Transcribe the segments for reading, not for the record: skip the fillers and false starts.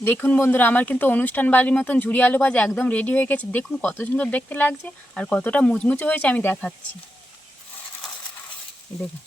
দেখুন বন্ধুরা, আমার কিন্তু অনুষ্ঠান বাড়ির মতন ঝুরি আলু ভাজা একদম রেডি হয়ে গেছে। দেখুন কত সুন্দর দেখতে লাগছে আর কতটা মুচমুচে হয়েছে আমি দেখাচ্ছি। দেখুন,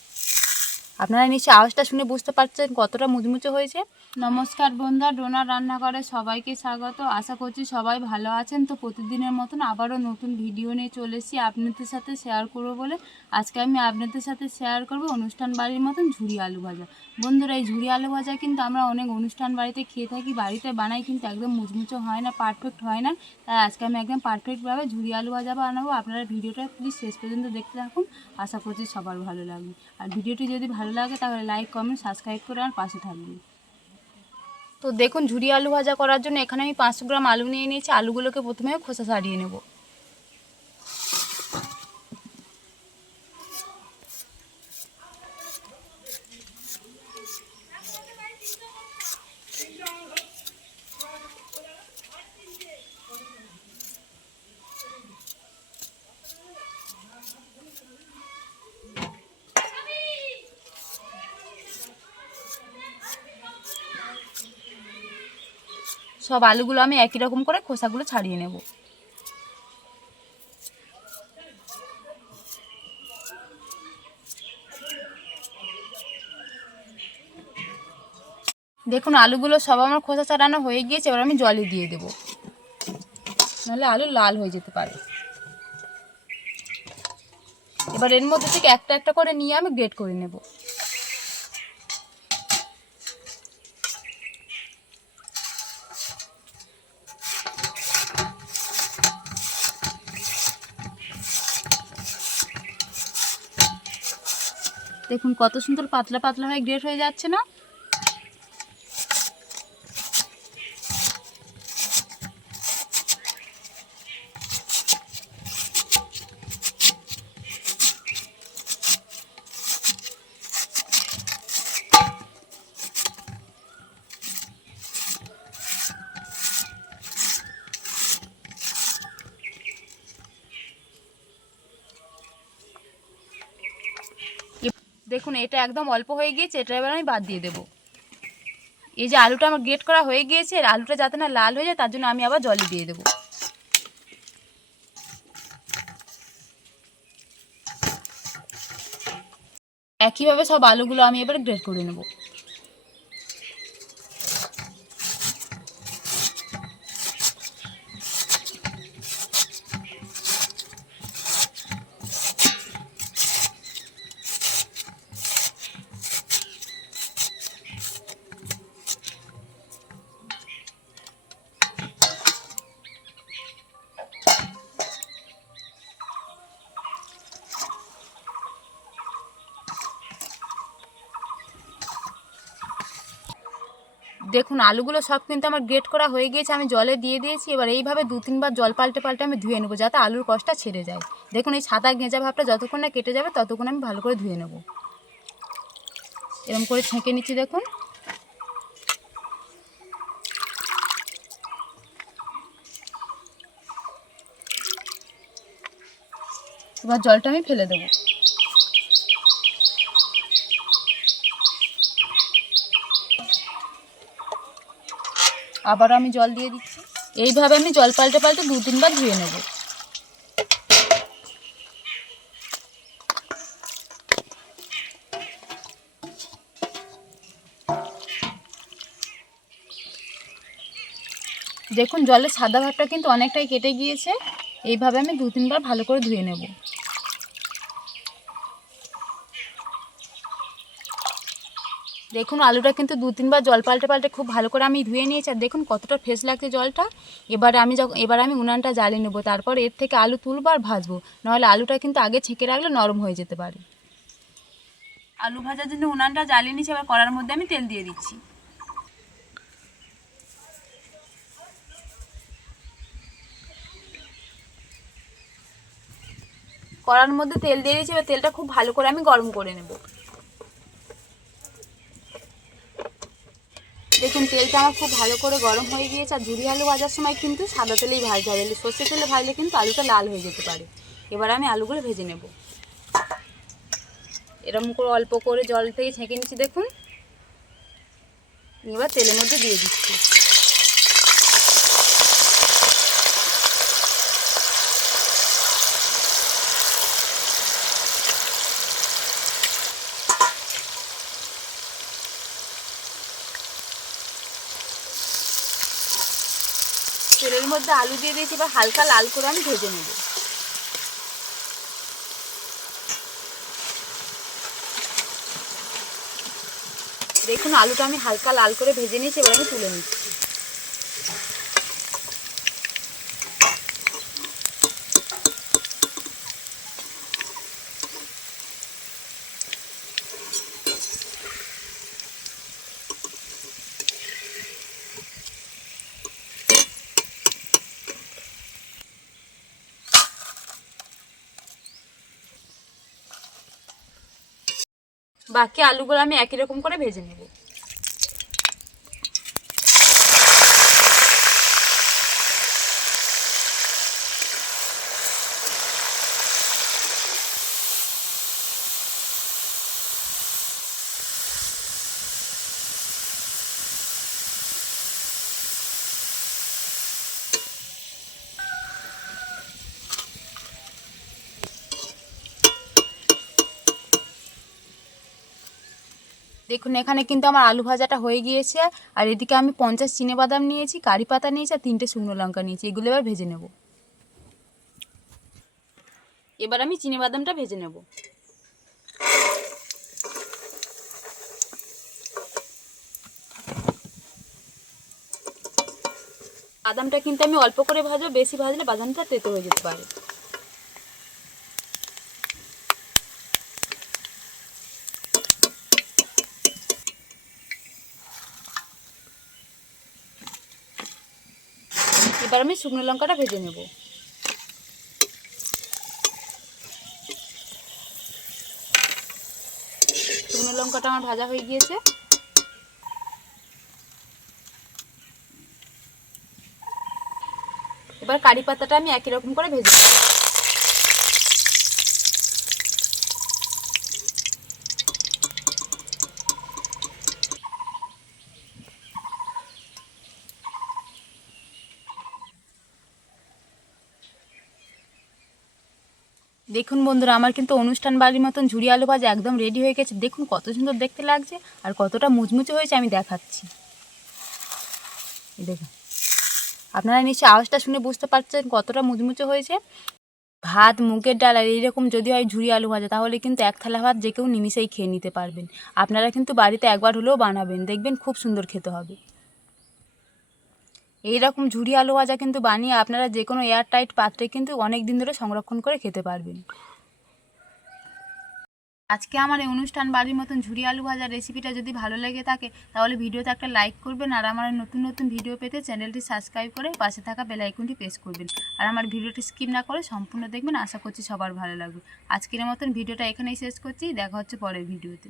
আপনারা নিশ্চয়ই আওয়াজটা শুনে বুঝতে পারছেন কতটা মুচমুচে হয়েছে। নমস্কার বন্ধুরা, ডোনার রান্নাঘরে সবাইকে স্বাগত। আশা করছি সবাই ভালো আছেন। তো প্রতিদিনের মতন আবারও নতুন ভিডিও নিয়ে চলে এসেছি আপনাদের সাথে শেয়ার করবো বলে। আজকে আমি আপনাদের সাথে শেয়ার করব অনুষ্ঠান বাড়ির মতন ঝুরি আলু ভাজা। বন্ধুরা, এই ঝুরি আলু ভাজা কিন্তু আমরা অনেক অনুষ্ঠান বাড়িতে খেয়ে থাকি, বাড়িতে বানাই, কিন্তু একদম মুচমুচে হয় না, পারফেক্ট হয় না। তাই আজকে আমি একদম পারফেক্টভাবে ঝুরি আলু ভাজা বানাবো। আপনারা ভিডিওটা প্লিজ শেষ পর্যন্ত দেখতে থাকুন, আশা করছি সবার ভালো লাগবে। আর ভিডিওটি যদি ভালো লাগে তাহলে লাইক, কমেন্ট, সাবস্ক্রাইব করে আমার পাশে থাকবেন। তো দেখুন, ঝুরি আলু ভাজা করার জন্য এখানে আমি 500 গ্রাম আলু নিয়ে নিয়েছি। আলুগুলোকে প্রথমে খোসা ছাড়িয়ে নেব। সব আলুগুলো আমি একই রকম করে খোসাগুলো ছাড়িয়ে নেব। দেখুন, আলুগুলো সব আমার খোসা ছাড়ানো হয়ে গিয়েছে। এবার আমি জলে দিয়ে দেব, নাহলে আলু লাল হয়ে যেতে পারে। এবার এর মধ্যে থেকে একটা একটা করে নিয়ে আমি গ্রেট করে নেব। দেখুন কত সুন্দর পাতলা পাতলা হয়ে গ্রেট হয়ে যাচ্ছে না? দেখুন এটা একদম অল্প হয়ে গিয়েছে, এটা এবার আমি বাদ দিয়ে দেবো। এই যে আলুটা আমার গ্রেট করা হয়ে গিয়েছে, আলুটা যাতে না লাল হয়ে যায় তার জন্য আমি আবার জলে দিয়ে দেবো। একইভাবে সব আলুগুলো আমি এবার গ্রেট করে নেব। দেখুন আলুগুলো সব কিন্তু আমার গ্রেট করা হয়ে গিয়েছে, আমি জলে দিয়ে দিয়েছি। এবার এইভাবে 2-3 বার জল পাল্টে পাল্টে আমি ধুয়ে নেবো, যাতে আলুর কষটা ছেড়ে যায়। দেখুন এই সাদা গেঁজা ভাবটা যতক্ষণ না কেটে যাবে ততক্ষণ আমি ভালো করে ধুয়ে নেব। এরকম করে ছেঁকে নিচ্ছি। দেখুন এবার জলটা আমি ফেলে দেবো। আবার আমি জল দিয়ে দিচ্ছি। এইভাবে আমি জল পাল্টে পাল্টে 2-3 বার ধুয়ে নেব। দেখুন জলের সাদা ভাবটা কিন্তু অনেকটাই কেটে গিয়েছে। এইভাবে আমি 2-3 বার ভালো করে ধুয়ে নেব। দেখুন আলুটা কিন্তু 2-3 বার জল পাল্টে পাল্টে খুব ভালো করে আমি ধুয়ে নিয়েছি। আর দেখুন কতটা ফ্রেশ লাগছে জলটা। এবার আমি উনানটা জ্বালিয়ে নেবো, তারপর এর থেকে আলু তুলবো আর ভাজবো, নাহলে আলুটা কিন্তু আগে ছেঁকে রাখলে নরম হয়ে যেতে পারে। আলু ভাজার জন্য উনানটা জ্বালিয়ে নিয়েছি। এবার কড়ার মধ্যে আমি তেল দিয়ে দিচ্ছি। কড়ার মধ্যে তেল দিয়ে দিয়েছি। এবার তেলটা খুব ভালো করে আমি গরম করে নেব। দেখুন তেলটা আমার খুব ভালো করে গরম হয়ে গিয়েছে। আর ঝুরি আলু ভাজার সময় কিন্তু সাদা তেলেই ভাজতে হবে, সর্ষে তেলে ভাজলে কিন্তু আলুটা লাল হয়ে যেতে পারে। এবার আমি আলুগুলো ভেজে নেব। এরকম করে অল্প করে জল থেকে ছেঁকে নিচ্ছি। দেখুন এবার তেলের মধ্যে দিয়ে দিচ্ছি। তেলের মধ্যে আলু দিয়ে দিয়েছি, এবার হালকা লাল করে আমি ভেজে নেব। দেখুন আলুটা আমি হালকা লাল করে ভেজে নিয়েছি, এবার আমি তুলে নিচ্ছি। বাকি আলুগুলো আমি একই রকম করে ভেজে নেব। দেখুন এখানে কিন্তু আমার আলু ভাজাটা হয়ে গিয়েছে। আর এদিকে আমি 50 চিনেবাদাম নিয়েছি, কারি পাতা নিয়েছি, আর 3টে শুকনো লঙ্কা নিয়েছি। এগুলো এবার ভেজে নেব। এবার আমি চিনেবাদামটা ভেজে নেব। বাদামটা কিন্তু আমি অল্প করে ভাজবো, বেশি ভাজলে বাদামটা তেতো হয়ে যেতে পারে। এবার আমি শুকনো লঙ্কাটা ভেজে নেব। শুকনো লঙ্কাটা আমার ভাজা হয়ে গিয়েছে। এবার কারি পাতাটা আমি একই রকম করে ভেজে নেব। দেখুন বন্ধুরা, আমার কিন্তু অনুষ্ঠান বাড়ির মতন ঝুরি আলু ভাজা একদম রেডি হয়ে গেছে। দেখুন কত সুন্দর দেখতে লাগছে আর কতটা মুচমুচে হয়েছে আমি দেখাচ্ছি। দেখুন আপনারা নিশ্চয়ই আওয়াজটা শুনে বুঝতে পারছেন কতটা মুচমুচে হয়েছে। ভাত, মুগের ডাল আর এইরকম যদি হয় ঝুরি আলু ভাজা, তাহলে কিন্তু এক থালা ভাত যে কেউ নিমিষেই খেয়ে নিতে পারবেন। আপনারা কিন্তু বাড়িতে একবার হলেও বানাবেন, দেখবেন খুব সুন্দর খেতে হবে। এইরকম ঝুরি আলু ভাজা কিন্তু বানিয়ে আপনারা যে কোনো এয়ারটাইট পাত্রে কিন্তু অনেক দিন ধরে সংরক্ষণ করে খেতে পারবেন। আজকে আমার এই অনুষ্ঠান বাড়ির মতন ঝুরি আলু ভাজার রেসিপিটা যদি ভালো লেগে থাকে, তাহলে ভিডিওতে একটা লাইক করবেন। আর আমার নতুন নতুন ভিডিও পেতে চ্যানেলটি সাবস্ক্রাইব করে পাশে থাকা বেল আইকনটি প্রেস করবেন। আর আমার ভিডিওটি স্কিপ না করে সম্পূর্ণ দেখবেন। আশা করছি সবার ভালো লাগবে। আজকের মতন ভিডিওটা এখানেই শেষ করছি। দেখা হচ্ছে পরের ভিডিওতে।